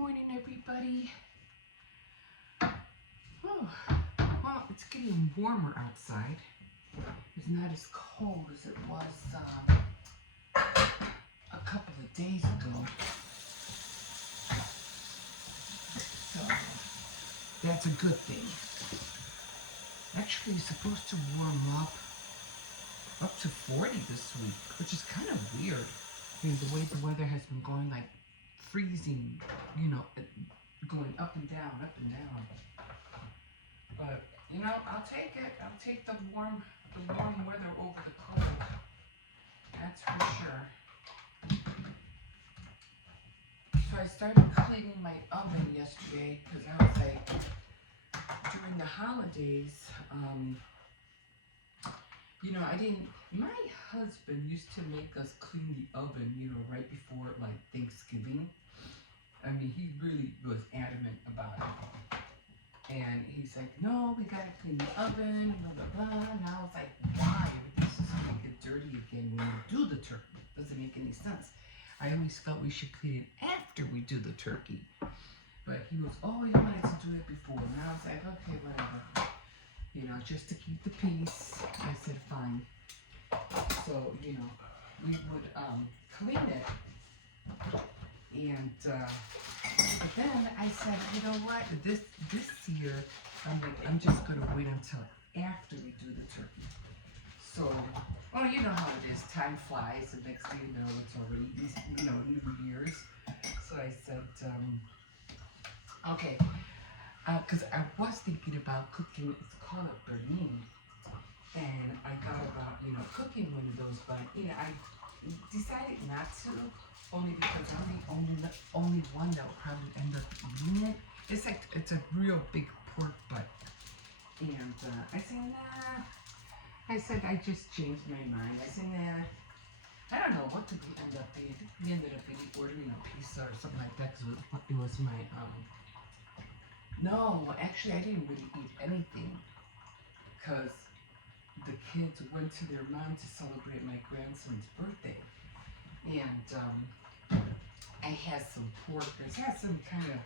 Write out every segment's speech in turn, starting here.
morning, everybody. Oh, well, it's getting warmer outside. It's not as cold as it was a couple of days ago. So that's a good thing. Actually, it's supposed to warm up to 40 this week, which is kind of weird. I mean, the way the weather has been going, like freezing, going up and down, up and down. But I'll take it. I'll take the warm weather over the cold. That's for sure. So I started cleaning my oven yesterday because I was like, during the holidays, my husband used to make us clean the oven, right before like Thanksgiving. I mean, he really was adamant about it. And he's like, no, we gotta clean the oven, blah, blah, blah. And I was like, why? This is gonna get dirty again when we do the turkey. Doesn't make any sense. I always felt we should clean it after we do the turkey. But he was, oh, he wanted to do it before. And I was like, okay, whatever. Just to keep the peace. I said, fine. So, we would clean it. And, but then I said, you know what, this year, I'm just going to wait until after we do the turkey. So, well, you know how it is. Time flies, and next thing you know, it's already, New Year's. So I said, okay, because I was thinking about cooking, it's called a berlin. And I thought about, cooking one of those, but, I decided not to. Only because I'm the only one that will probably end up eating it. It's a real big pork butt. And I said, nah. I said, I just changed my mind. I said, nah. I don't know, what did we end up eating? We ended up ordering a pizza or something like that because it was my, no, actually I didn't really eat anything because the kids went to their mom to celebrate my grandson's birthday. And I had some pork. I had some kind of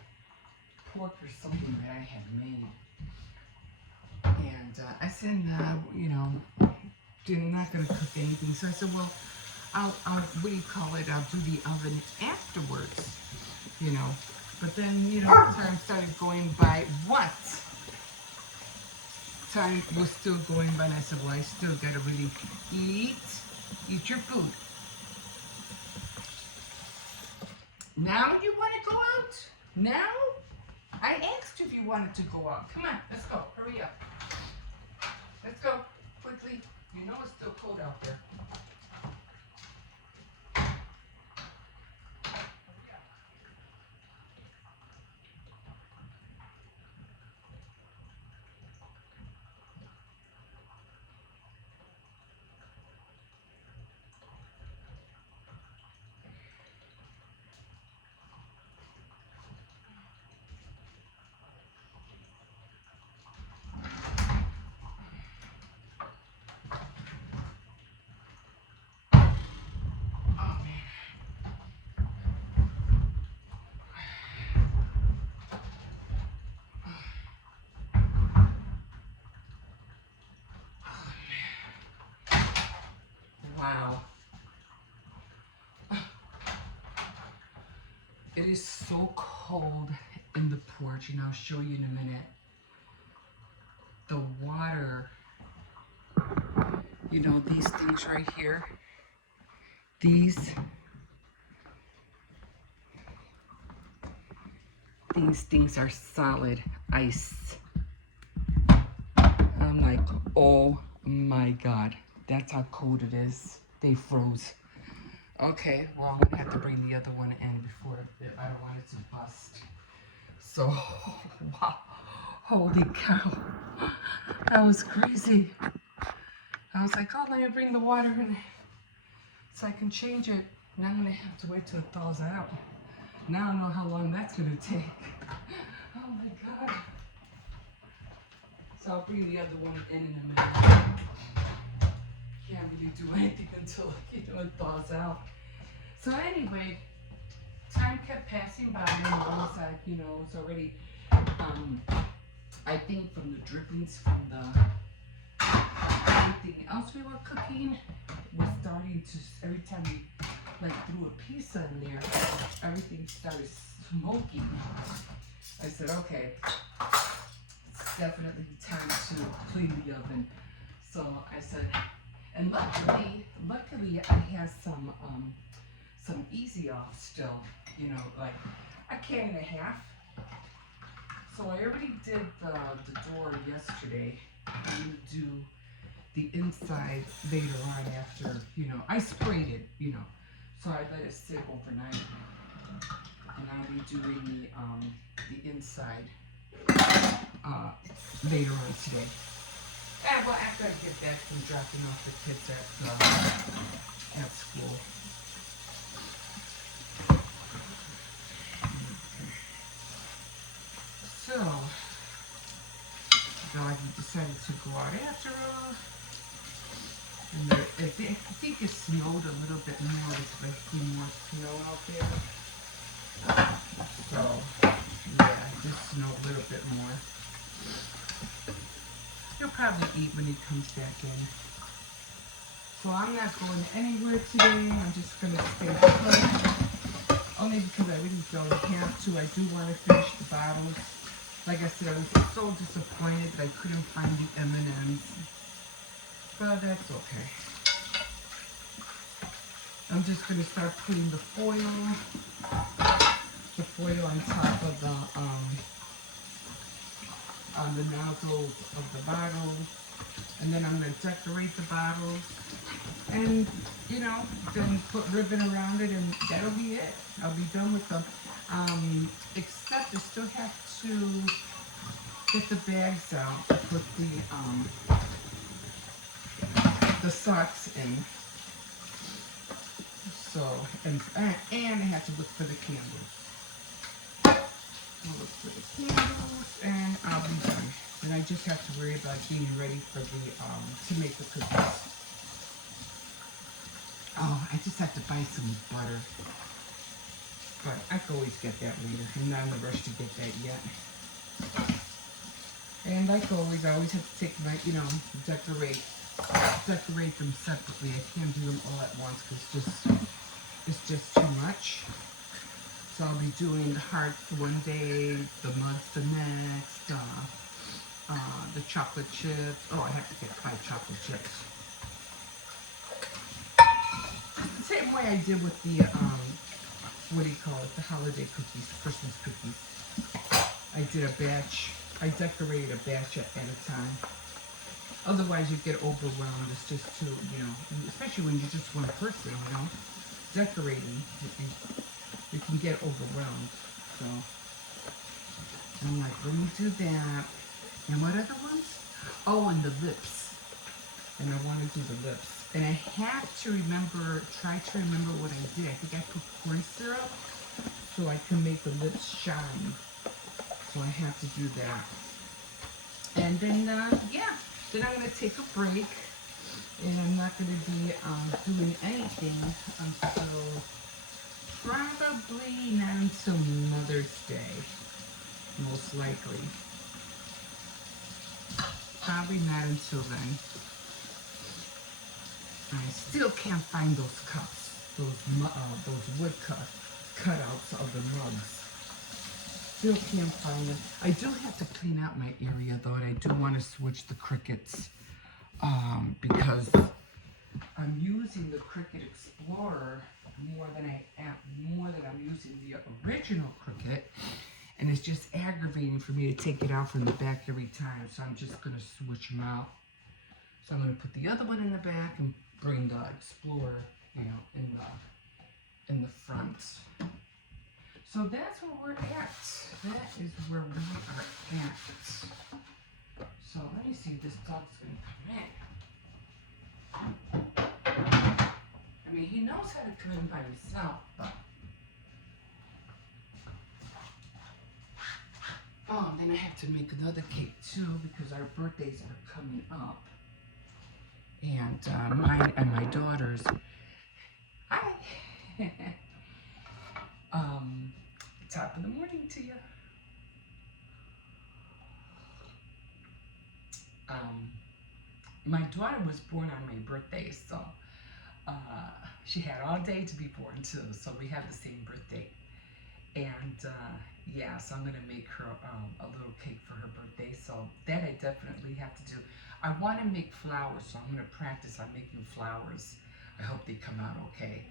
pork or something that I had made. And I said, nah, I'm not going to cook anything. So I said, well, I'll what do you call it? I'll do the oven afterwards, But then, time started going by. What? Time was still going by, and I said, well, I still got to really eat your food. Now you want to go out? Now? I asked you if you wanted to go out. Come on, let's go. Hurry up. Let's go. Quickly. You know it's still cold out there. Wow. It is so cold in the porch, and I'll show you in a minute. The water, these things right here, these things are solid ice. I'm like, oh my God, that's how cold it is. They froze. Okay, well, I'm gonna have to bring the other one in before I don't want it to bust. So, wow, holy cow, that was crazy. I was like, oh, let me bring the water in so I can change it. Now I'm gonna have to wait till it thaws out. Now I don't know how long that's gonna take. Oh my God. So I'll bring the other one in a minute. Can't really do anything until it thaws out. So anyway, time kept passing. passing by and I was like, you know, it's already, I think from the drippings from the everything else we were cooking was starting to, every time we like threw a pizza in there, everything started smoking. I said, okay, it's definitely time to clean the oven. So I said, and luckily I have some easy off still, you know, like a can and a half. So I already did the door yesterday. I'm gonna do the inside later on after, you know, I sprayed it, you know, so I let it sit overnight. And I'll be doing the inside later on today. And well, after I get back from dropping off the kids at school. So, doggy decided to go out after all. And I think it snowed a little bit more. There's like more snow out there. So, yeah, it did snow a little bit more. He'll probably eat when he comes back in. So I'm not going anywhere today. I'm just going to stay put. Only because I really don't have to. I do want to finish the bottles. Like I said, I was so disappointed that I couldn't find the M&Ms. But that's okay. I'm just going to start putting the foil on top of the nozzles of the bottles. And then I'm going to decorate the bottles. And, you know, then put ribbon around it and that'll be it. I'll be done with them. Except I still have to get the bags out to put the socks in. So, and I have to look for the candles. I'll look for the candles and I'll be done. And I just have to worry about getting ready for to make the cookies. Oh, I just have to buy some butter. But I can always get that later. I'm not in a rush to get that yet. And like always, I always have to take my, you know, decorate them separately. I can't do them all at once because it's just too much. So I'll be doing the hearts one day, the mugs the next, the chocolate chips. Oh, I have to get 5 chocolate chips. The same way I did with the, what do you call it, the holiday cookies, Christmas cookies. I did a batch. I decorated a batch at a time. Otherwise, you get overwhelmed. It's just too, you know, especially when you're just one person, you know, decorating, you can get overwhelmed. So, I'm like, let me do that. And what other ones? Oh, and the lips. And I want to do the lips. And I have to try to remember what I did. I think I put corn syrup so I can make the lips shine. So I have to do that. And then, yeah, then I'm going to take a break. And I'm not going to be doing anything until probably not until Mother's Day, most likely. Probably not until then. I still can't find those cups, those wood cutouts of the mugs. Still can't find them. I do have to clean out my area though, and I do want to switch the Cricuts because I'm using the Cricut Explorer more than I'm using the original Cricut, and it's just aggravating for me to take it out from the back every time. So I'm just gonna switch them out. So I'm gonna put the other one in the back and bring the Explorer, you know, in the front. So that's where we're at. That is where we are at. So let me see if this dog's gonna come in. I mean, he knows how to come in by himself, but oh, and then I have to make another cake too because our birthdays are coming up. And mine and my daughter's. Hi. Top of the morning to you. My daughter was born on my birthday, so she had all day to be born too. So we have the same birthday, and yeah, so I'm gonna make her a little cake for her birthday. So that I definitely have to do. I want to make flowers, so I'm gonna practice on making flowers. I hope they come out okay.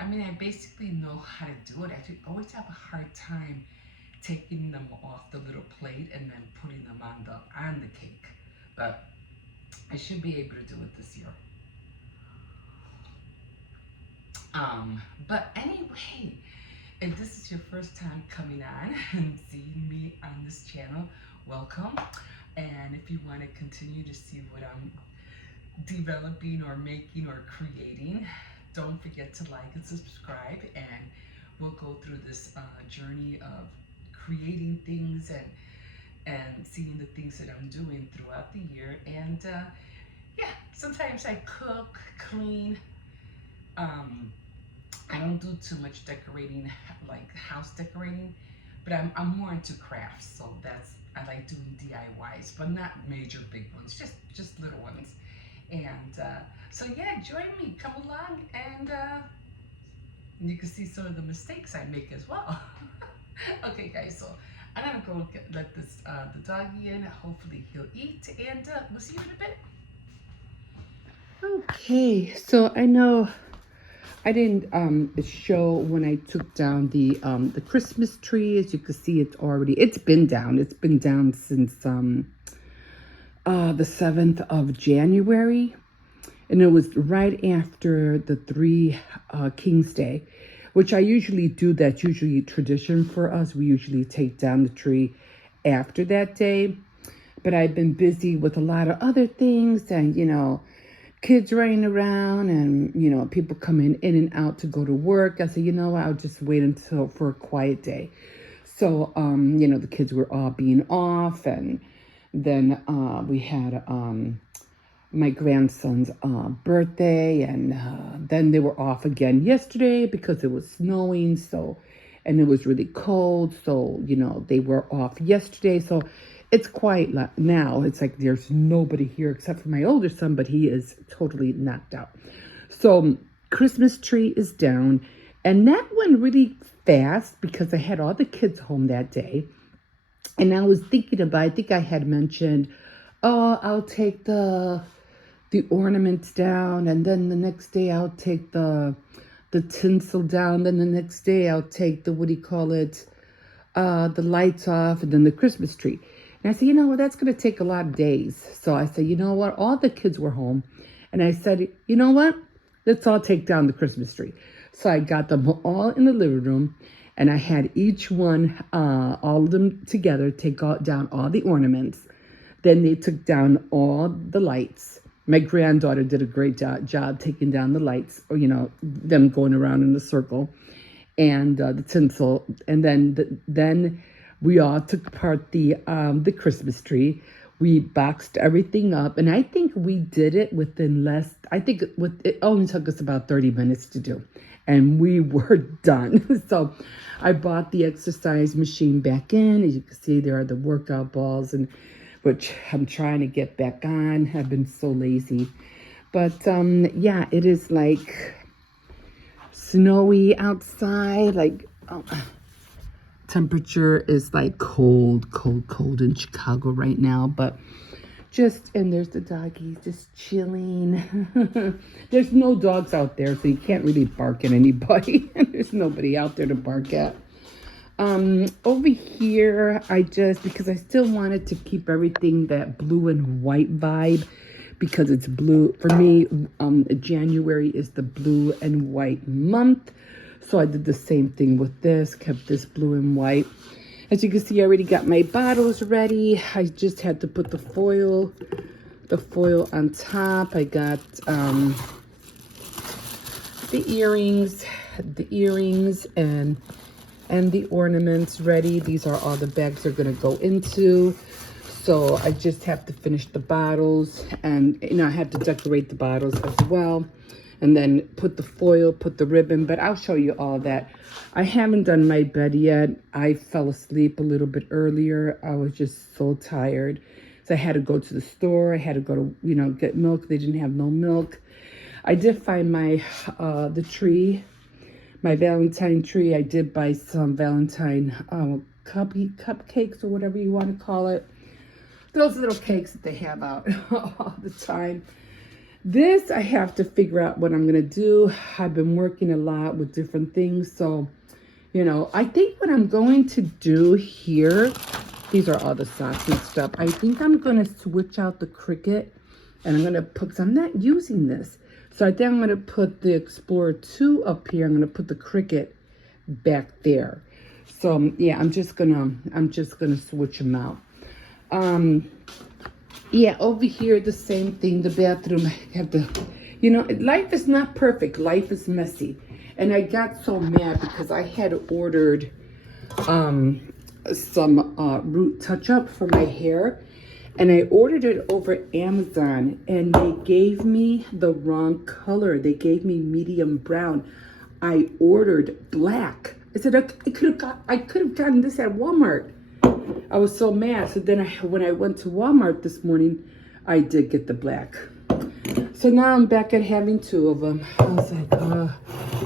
I mean, I basically know how to do it. I always have a hard time taking them off the little plate and then putting them on the cake, but I should be able to do it this year. But anyway, if this is your first time coming on and seeing me on this channel, welcome. And if you want to continue to see what I'm developing or making or creating, don't forget to like and subscribe, and we'll go through this journey of creating things and seeing the things that I'm doing throughout the year. And yeah, sometimes I cook, clean. I don't do too much decorating, like house decorating, but I'm more into crafts. So I like doing DIYs, but not major big ones, just little ones. And so yeah, join me, come along, and you can see some of the mistakes I make as well. Okay, guys, so I'm gonna go let this the doggy in. Hopefully he'll eat, and we'll see you in a bit. Okay, so I know I didn't show when I took down the Christmas tree. As you can see, it's been down. It's been down since the 7th of January, and it was right after the Three Kings Day, which I usually do. That's usually tradition for us. We usually take down the tree after that day, but I've been busy with a lot of other things, and kids running around, and people coming in and out to go to work. I said, I'll just wait until for a quiet day. So the kids were all being off, and then we had my grandson's birthday, and then they were off again yesterday because it was snowing, and it was really cold, so they were off yesterday. So it's quiet now. It's like there's nobody here except for my older son, but he is totally knocked out. So Christmas tree is down, and that went really fast because I had all the kids home that day. And I was thinking about, I think I had mentioned, oh, I'll take the ornaments down, and then the next day I'll take the tinsel down, then the next day I'll take the, the lights off, and then the Christmas tree. And I said, that's going to take a lot of days. So I said, all the kids were home. And I said, let's all take down the Christmas tree. So I got them all in the living room, and I had each one, all of them together, take down all the ornaments. Then they took down all the lights. My granddaughter did a great job taking down the lights, or, them going around in a circle, and the tinsel. And then we all took apart the Christmas tree. We boxed everything up, and I think we did it within it only took us about 30 minutes to do, and we were done. So I bought the exercise machine back in. As you can see, there are the workout balls, and which I'm trying to get back on. I've been so lazy. But yeah, it is like snowy outside. Temperature is like cold in Chicago right now. But and there's the doggy just chilling. There's no dogs out there, so you can't really bark at anybody. There's nobody out there to bark at. Over here, because I still wanted to keep everything that blue and white vibe, because it's blue. For me, January is the blue and white month. So I did the same thing with this, kept this blue and white. As you can see, I already got my bottles ready. I just had to put the foil on top. I got the earrings and the ornaments ready. These are all the bags they're gonna go into. So I just have to finish the bottles, and I have to decorate the bottles as well. and then put the foil, put the ribbon, but I'll show you all that. I haven't done my bed yet. I fell asleep a little bit earlier. I was just so tired. So I had to go to the store. I had to go to, you know, get milk. They didn't have no milk. I did find my, the tree, my Valentine tree. I did buy some Valentine cupcakes or whatever you want to call it. Those little cakes that they have out all the time. This, I have to figure out what I'm going to do. I've been working a lot with different things. So, you know, I think what I'm going to do here, these are all the socks and stuff. I think I'm going to switch out the Cricut and I'm going to put, because I'm not using this. So I think I'm going to put the Explorer 2 up here. I'm going to put the Cricut back there. So, yeah, I'm just going to switch them out. Yeah, over here, the same thing, the bathroom, I have to, you know, life is not perfect. Life is messy. And I got so mad because I had ordered some root touch-up for my hair. And I ordered it over Amazon. And they gave me the wrong color. They gave me medium brown. I ordered black. I said, I could have gotten this at Walmart. I was so mad. So then when I went to Walmart this morning, I did get the black. So now I'm back at having two of them. I was like,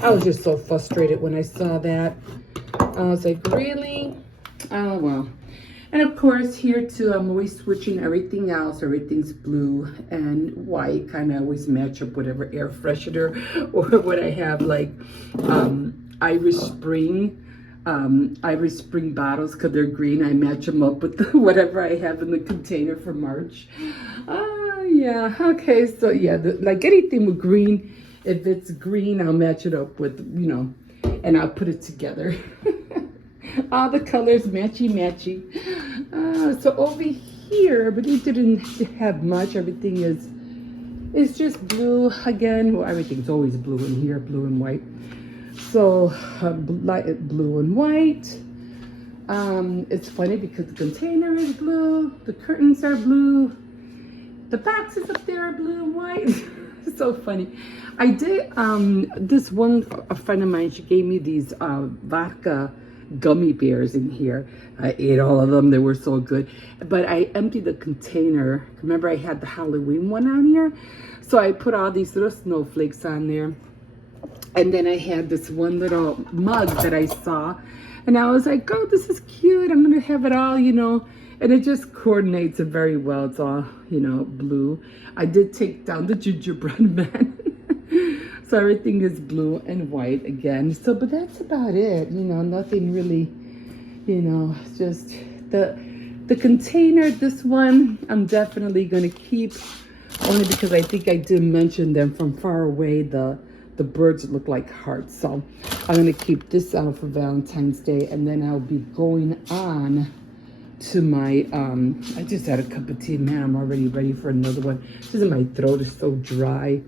I was just so frustrated when I saw that. I was like, really? Oh, well. And of course, here too, I'm always switching everything else. Everything's blue and white. Kind of always match up whatever air freshener or what I have, like Irish Spring. Irish Spring bottles, because they're green. I match them up with whatever I have in the container for March. Yeah, okay, so yeah, like anything with green, if it's green, I'll match it up with, you know, and I'll put it together. All the colors matchy. So over here, but it didn't have much. Everything is just blue again. Well, everything's always blue in here, blue and white. So light blue and white. It's funny because the container is blue, the curtains are blue, the boxes up there are blue and white. So funny. I did this one, a friend of mine, she gave me these vodka gummy bears in here. I ate all of them. They were so good. But I emptied the container. Remember, I had the Halloween one on here, so I put all these little snowflakes on there. And then I had this one little mug that I saw, and I was like, oh, this is cute. I'm going to have it all, you know, and it just coordinates it very well. It's all, you know, blue. I did take down the gingerbread man. So everything is blue and white again. So, but that's about it. You know, nothing really, you know, just the container, this one, I'm definitely going to keep, only because I think I did mention them from far away. The birds look like hearts. So I'm going to keep this out for Valentine's Day. And then I'll be going on to my, I just had a cup of tea. Man, I'm already ready for another one. This is, my throat is so dry.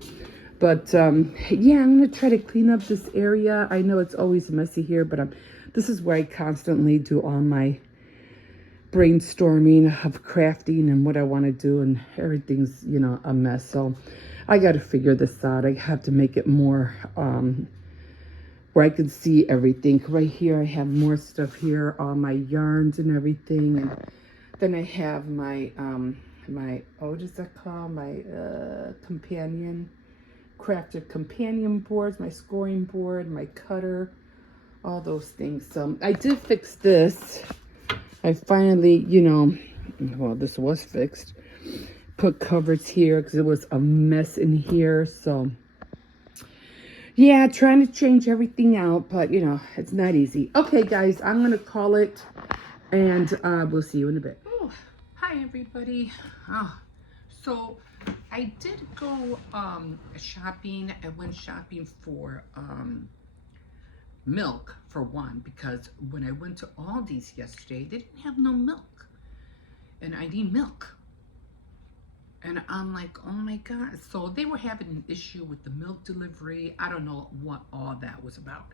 But yeah, I'm going to try to clean up this area. I know it's always messy here, but this is where I constantly do all my brainstorming of crafting and what I want to do. And everything's, you know, a mess. So I got to figure this out. I have to make it more where I can see everything. Right here, I have more stuff here, all my yarns and everything. And then I have my, what is that called? My crafted companion boards, my scoring board, my cutter, all those things. So I did fix this. I finally, you know, well, this was fixed. Put covers here because it was a mess in here. So yeah, trying to change everything out, but you know, it's not easy. Okay, guys, I'm gonna call it, and we'll see you in a bit. Oh, hi everybody. So I did go shopping. I went shopping for milk for one, because when I went to Aldi's yesterday, they didn't have no milk, and I need milk. And I'm like, oh my God. So they were having an issue with the milk delivery. I don't know what all that was about.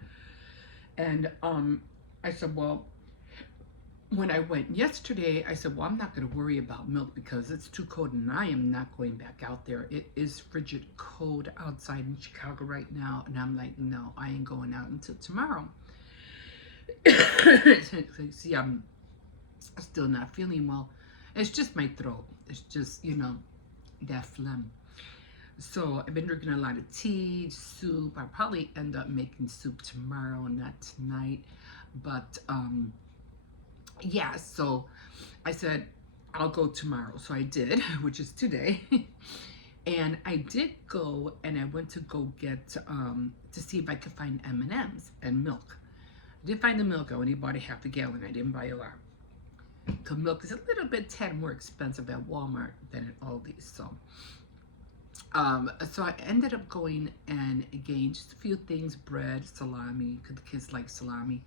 And I said, well, when I went yesterday, I said, well, I'm not going to worry about milk because it's too cold and I am not going back out there. It is frigid cold outside in Chicago right now. And I'm like, no, I ain't going out until tomorrow. See, I'm still not feeling well. It's just my throat. It's just, that phlegm. So I've been drinking a lot of tea, soup. I'll probably end up making soup tomorrow, not tonight. But, yeah, so I said, I'll go tomorrow. So I did, which is today. And I did go, and I went to go get, to see if I could find M&Ms and milk. I did find the milk. I only bought a half a gallon. I didn't buy a lot. Because milk is a little bit tad more expensive at Walmart than at Aldi's. So I ended up going and getting just a few things: bread, salami, because the kids like salami,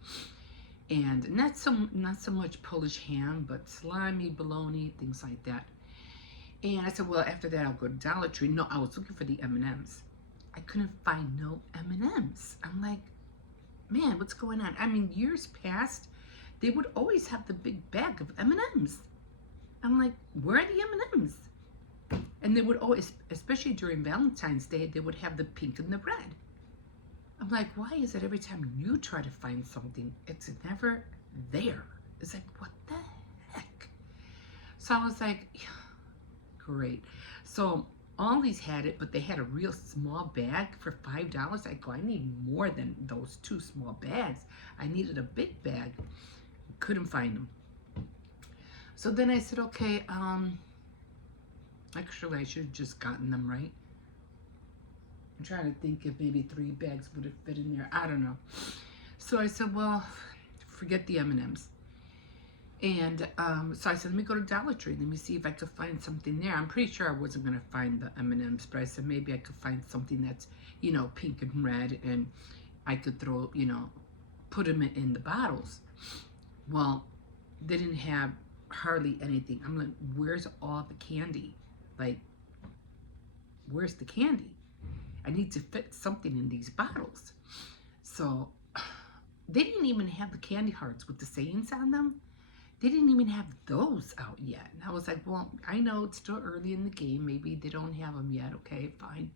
and not so much Polish ham, but salami, bologna, things like that. And I said, well, after that I'll go to Dollar Tree. No, I was looking for the M&Ms. I couldn't find no M&Ms. I'm like, man, what's going on? I mean, years past, they would always have the big bag of M&Ms. I'm like, where are the M&Ms? And they would always, especially during Valentine's Day, they would have the pink and the red. I'm like, why is it every time you try to find something, it's never there? It's like, what the heck? So I was like, yeah, great. So Aldi's had it, but they had a real small bag for $5. I go, I need more than those 2 small bags. I needed a big bag. Couldn't find them. So then I said, okay, actually I should have just gotten them, right? I'm trying to think if maybe 3 bags would have fit in there. I don't know. So I said, well, forget the M&Ms. And so I said, let me go to Dollar Tree. Let me see if I could find something there. I'm pretty sure I wasn't going to find the M&Ms, but I said maybe I could find something that's, pink and red, and I could throw, put them in the bottles. Well, they didn't have hardly anything. I'm like, where's all the candy? Like, where's the candy? I need to fit something in these bottles. So they didn't even have the candy hearts with the sayings on them. They didn't even have those out yet. And I was like, well, I know it's still early in the game. Maybe they don't have them yet. Okay, fine.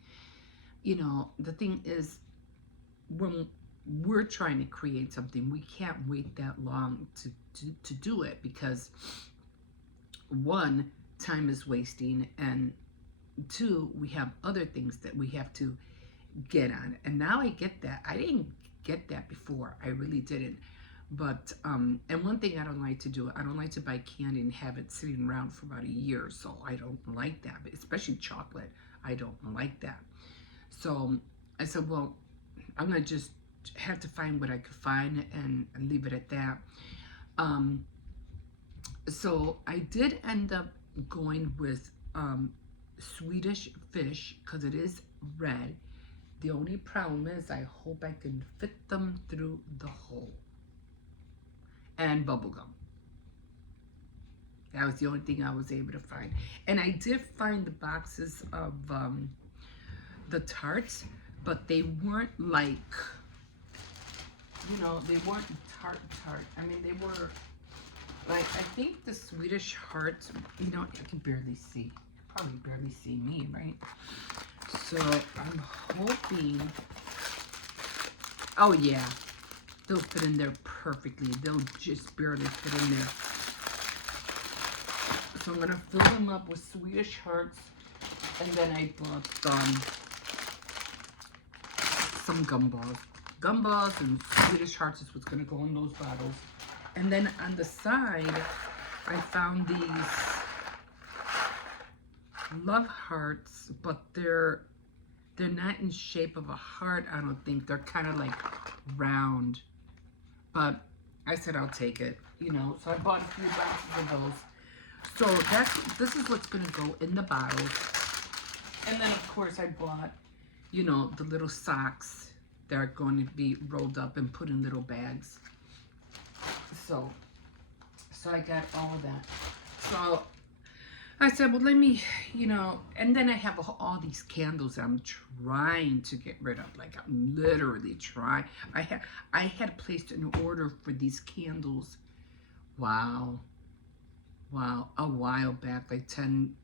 The thing is, when we're trying to create something, we can't wait that long to do it, because 1, time is wasting, and 2, we have other things that we have to get on. And now I get that. I didn't get that before. I really didn't. But and one thing I don't like to do, I don't like to buy candy and have it sitting around for about a year or so. I don't like that, but especially chocolate. I don't like that. So I said, well, I'm gonna just have to find what I could find and leave it at that. So I did end up going with Swedish fish, because it is red. The only problem is I hope I can fit them through the hole. And bubblegum. That was the only thing I was able to find. And I did find the boxes of the tarts, but they weren't like, they weren't tart. I mean, they were like, I think the Swedish hearts, I can barely see. You probably barely see me, right? So I'm hoping, oh yeah, they'll fit in there perfectly. They'll just barely fit in there. So I'm going to fill them up with Swedish hearts. And then I bought some gumballs. Gumballs and Swedish hearts is what's going to go in those bottles. And then on the side, I found these love hearts, but they're not in shape of a heart, I don't think. They're kind of like round. But I said I'll take it, So I bought a few boxes of those. So this is what's going to go in the bottles. And then, of course, I bought, the little socks that are going to be rolled up and put in little bags. So I got all of that. So I said, well, let me, and then I have all these candles that I'm trying to get rid of. Like, I'm literally trying. I had placed an order for these candles Wow. Wow. A while back, like 10,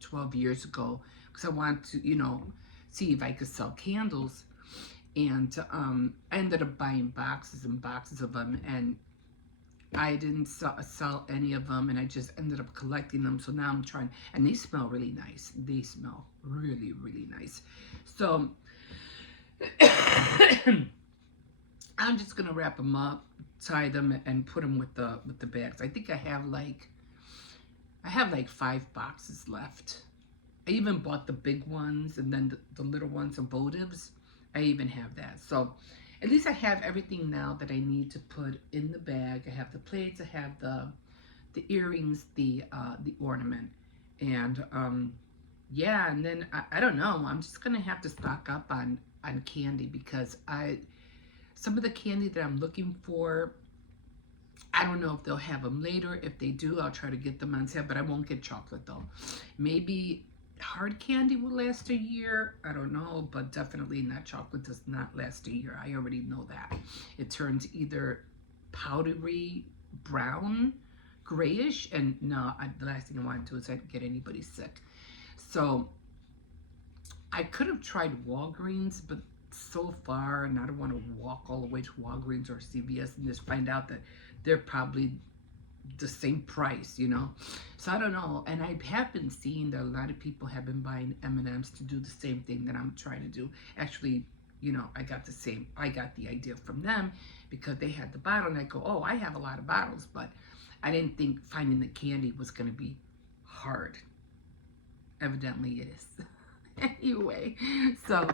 12 years ago, because I wanted to, see if I could sell candles. And I ended up buying boxes and boxes of them, and I didn't sell any of them, and I just ended up collecting them. So now I'm trying, and they smell really nice. They smell really, really nice. So I'm just gonna wrap them up, tie them, and put them with the bags. I think I have like 5 boxes left. I even bought the big ones and then the little ones of votives. I even have that. So at least I have everything now that I need to put in the bag. I have the plates, I have the earrings, the ornament, and yeah. And then I don't know. I'm just gonna have to stock up on candy, because some of the candy that I'm looking for, I don't know if they'll have them later. If they do, I'll try to get them on sale, but I won't get chocolate though. Maybe hard candy will last a year. I don't know, but definitely not chocolate does not last a year. I already know that. It turns either powdery brown, grayish, and no, the last thing I want to do is get anybody sick. So I could have tried Walgreens, but so far, and I don't want to walk all the way to Walgreens or CVS and just find out that they're probably the same price, So I don't know. And I have been seeing that a lot of people have been buying M&Ms to do the same thing that I'm trying to do. Actually, I got the idea from them, because they had the bottle, and I go, oh, I have a lot of bottles, but I didn't think finding the candy was going to be hard. Evidently it is. Anyway, so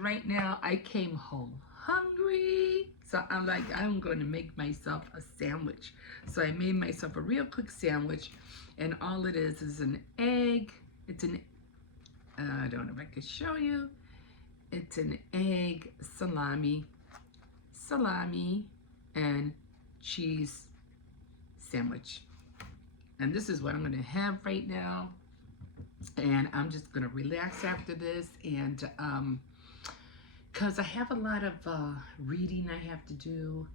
right now I came home hungry, so I'm like, I'm going to make myself a sandwich. So I made myself a real quick sandwich, and all it is an egg. It's an I don't know if I can show you. It's an egg, salami, and cheese sandwich. And this is what I'm going to have right now. And I'm just going to relax after this. And because I have a lot of reading I have to do.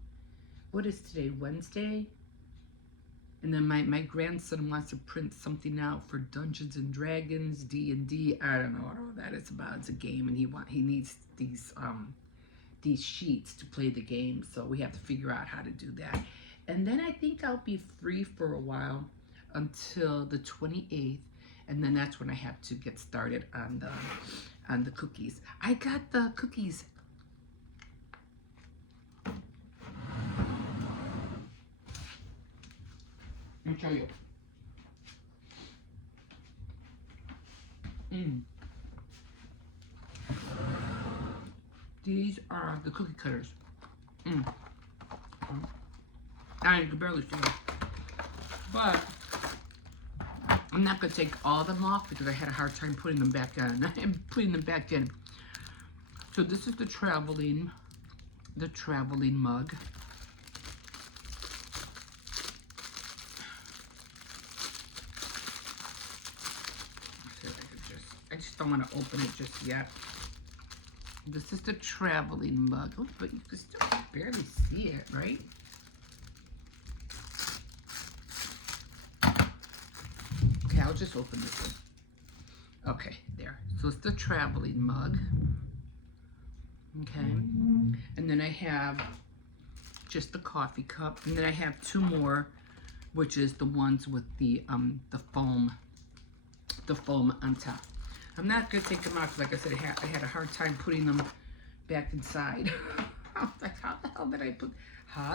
What is today? Wednesday? And then my grandson wants to print something out for Dungeons and Dragons, D&D. I don't know what all that is about. It's a game, and he needs these sheets to play the game. So we have to figure out how to do that. And then I think I'll be free for a while until the 28th. And then that's when I have to get started on the cookies. I got the cookies. Let me show you. These are the cookie cutters. I can barely see them. But I'm not going to take all of them off, because I had a hard time putting them back on. I'm putting them back in. So this is the traveling mug. I just don't want to open it just yet. This is the traveling mug. Oh, but you can still barely see it, right? Okay, I'll just open this one. Okay, there. So it's the traveling mug. Okay. And then I have just the coffee cup. And then I have 2 more, which is the ones with the foam on top. I'm not going to take them out, because like I said, I had a hard time putting them back inside. I was like, how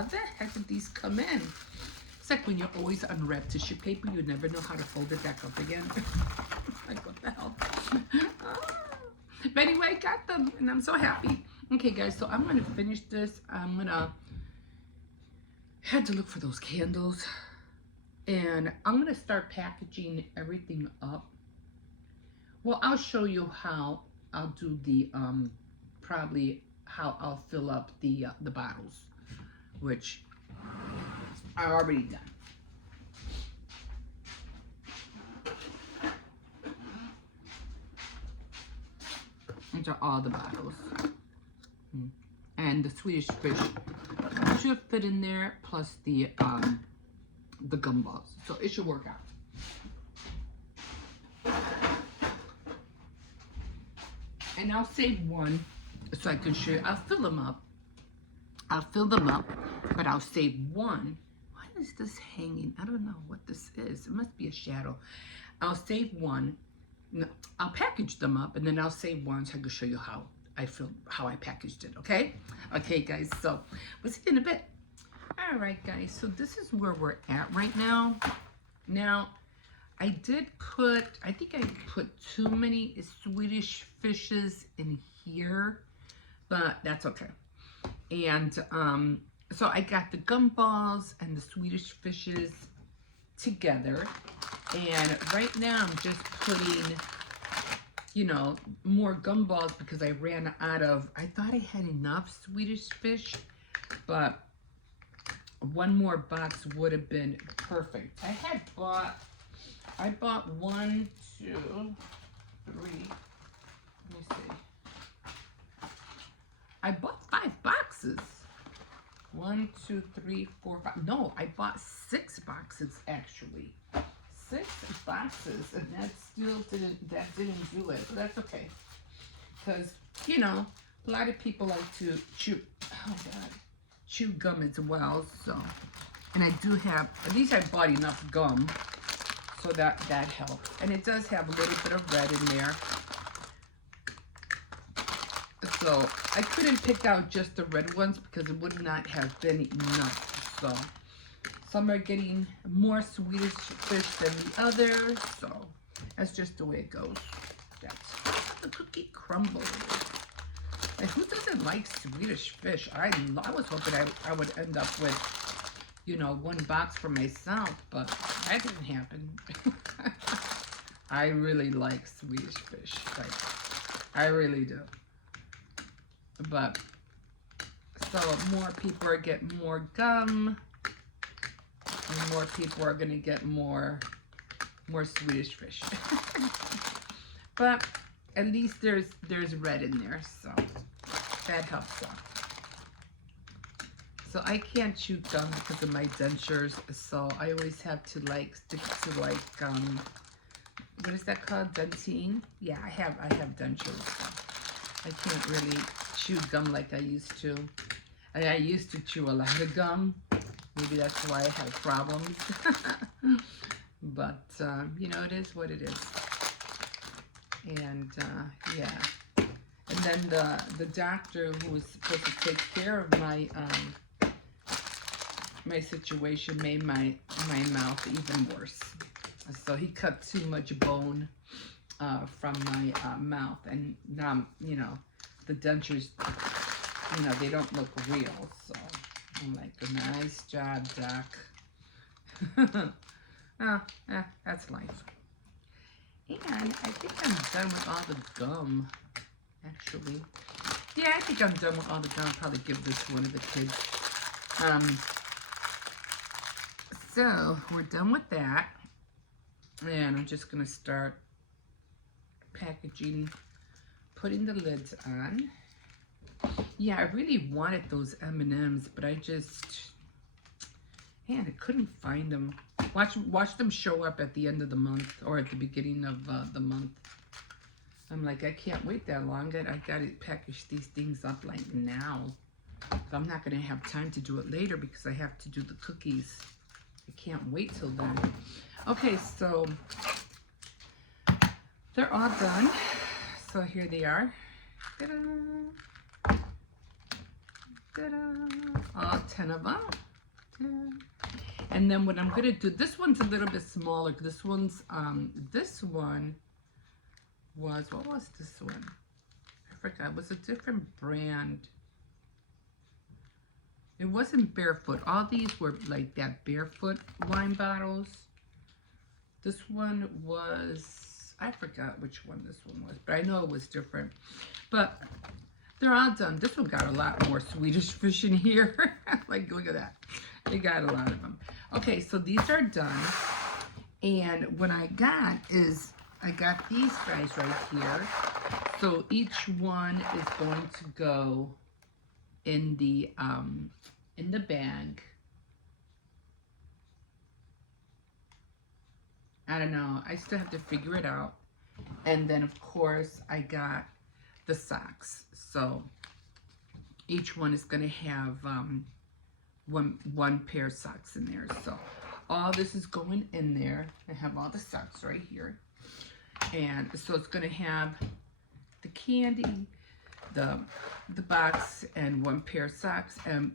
the heck did these come in? It's like when you always unwrap tissue paper, you never know how to fold it back up again. Like, what the hell? But anyway, I got them, and I'm so happy. Okay, guys, so I'm going to finish this. I'm going to had to look for those candles. And I'm going to start packaging everything up. Well, I'll show you how I'll do the, probably how I'll fill up the bottles, which I already done. Into all the bottles. And the Swedish fish should fit in there, plus the the gumballs. So it should work out. And I'll save one so I can show you. I'll fill them up. But I'll save one. Why is this hanging? I don't know what this is. It must be a shadow. I'll save one. No, I'll package them up, and then I'll save one so I can show you how I packaged it, okay? Okay, guys, so we'll see you in a bit. All right, guys, so this is where we're at right now. Now, I think I put too many Swedish fishes in here, but that's okay. And so I got the gumballs and the Swedish fishes together. And right now I'm just putting, you know, more gumballs because I ran out of, I thought I had enough Swedish fish, but one more box would have been perfect. I bought 1, 2, 3, let me see. I bought 5 boxes. 1, 2, 3, 4, 5. No, I bought 6 boxes actually. 6 boxes, and that still didn't do it. But that's okay, because you know a lot of people like to chew. Oh God, chew gum as well. So, and I do have. At least I bought enough gum, so that helps. And it does have a little bit of red in there. So I couldn't pick out just the red ones because it would not have been enough. So some are getting more Swedish fish than the others. So that's just the way it goes. That's the cookie crumble. And who doesn't like Swedish fish? I was hoping I would end up with, you know, 1 box for myself, but that didn't happen. I really like Swedish fish. Like, I really do. But so more people are getting more gum, and more people are gonna get more Swedish fish. But at least there's red in there, so that helps out. So I can't chew gum because of my dentures, so I always have to like stick to like what is that called? Dentine? Yeah, I have dentures. So I can't really chew gum like I used to. I used to chew a lot of gum. Maybe that's why I have problems. But, you know, it is what it is. And, yeah. And then the doctor who was supposed to take care of my my situation made my mouth even worse. So he cut too much bone from my mouth. And now, you know, the dentures, you know, they don't look real. So I'm like, nice job, doc. That's life. And I think I'm done with all the gum, actually. Yeah, I think I'm done with all the gum. I'll probably give this to one of the kids. So we're done with that. And I'm just going to start packaging, putting the lids on. Yeah, I really wanted those M&Ms, but I just, man, I couldn't find them. Watch them show up at the end of the month or at the beginning of the month. I'm like, I can't wait that long. I got to package these things up like now. So I'm not going to have time to do it later because I have to do the cookies. I can't wait till then. Okay, so they're all done. So here they are. Ta-da! Ta-da! All 10 of them. Ta-da. And then what I'm gonna do, this one's a little bit smaller. This one was, what was this one? I forgot, it was a different brand. It wasn't Barefoot. All these were like that Barefoot wine bottles. This one was, I forgot which one this one was, but I know it was different. But they're all done. This one got a lot more Swedish fish in here. Like, look at that. They got a lot of them. Okay, so these are done. And what I got is, I got these guys right here. So each one is going to go in the bag. I don't know. I still have to figure it out. And then, of course, I got the socks. So each one is going to have one pair of socks in there. So all this is going in there. I have all the socks right here. And so it's going to have the candy, the box, and one pair of socks. And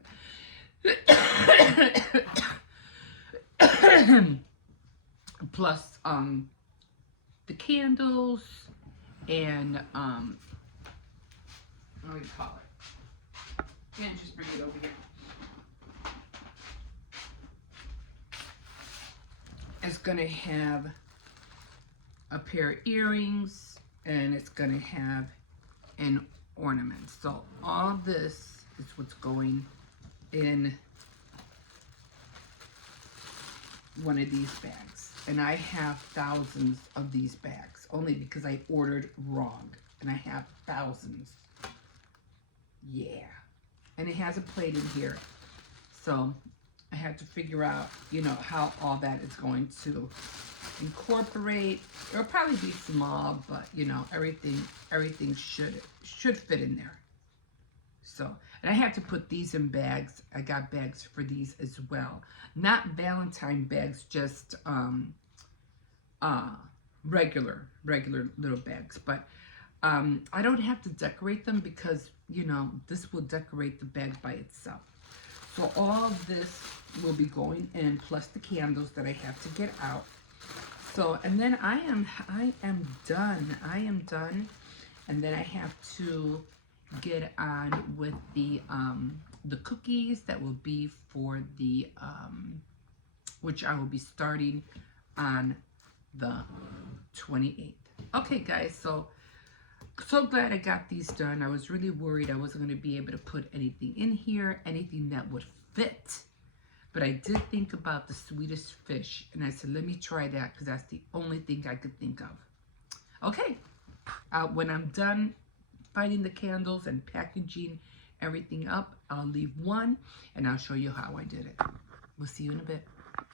plus the candles and what do you call it? Can't just bring it over here. It's gonna have a pair of earrings, and it's gonna have an ornament. So all this is what's going in one of these bags. And I have thousands of these bags, only because I ordered wrong. And I have thousands. Yeah. And it has a plate in here. So I had to figure out, you know, how all that is going to incorporate. It'll probably be small, but you know, everything should fit in there. So, and I had to put these in bags. I got bags for these as well. Not Valentine bags, just regular little bags. But I don't have to decorate them because, you know, this will decorate the bag by itself. So all of this will be going in, plus the candles that I have to get out. So, and then I am done. I am done. And then I have to get on with the cookies that will be for the which I will be starting on the 28th. Okay, guys, so glad I got these done. I was really worried I wasn't going to be able to put anything in here, anything that would fit. But I did think about the Swedish fish, and I said, let me try that, because that's the only thing I could think of. Okay, when I'm done finding the candles and packaging everything up, I'll leave one, and I'll show you how I did it. We'll see you in a bit.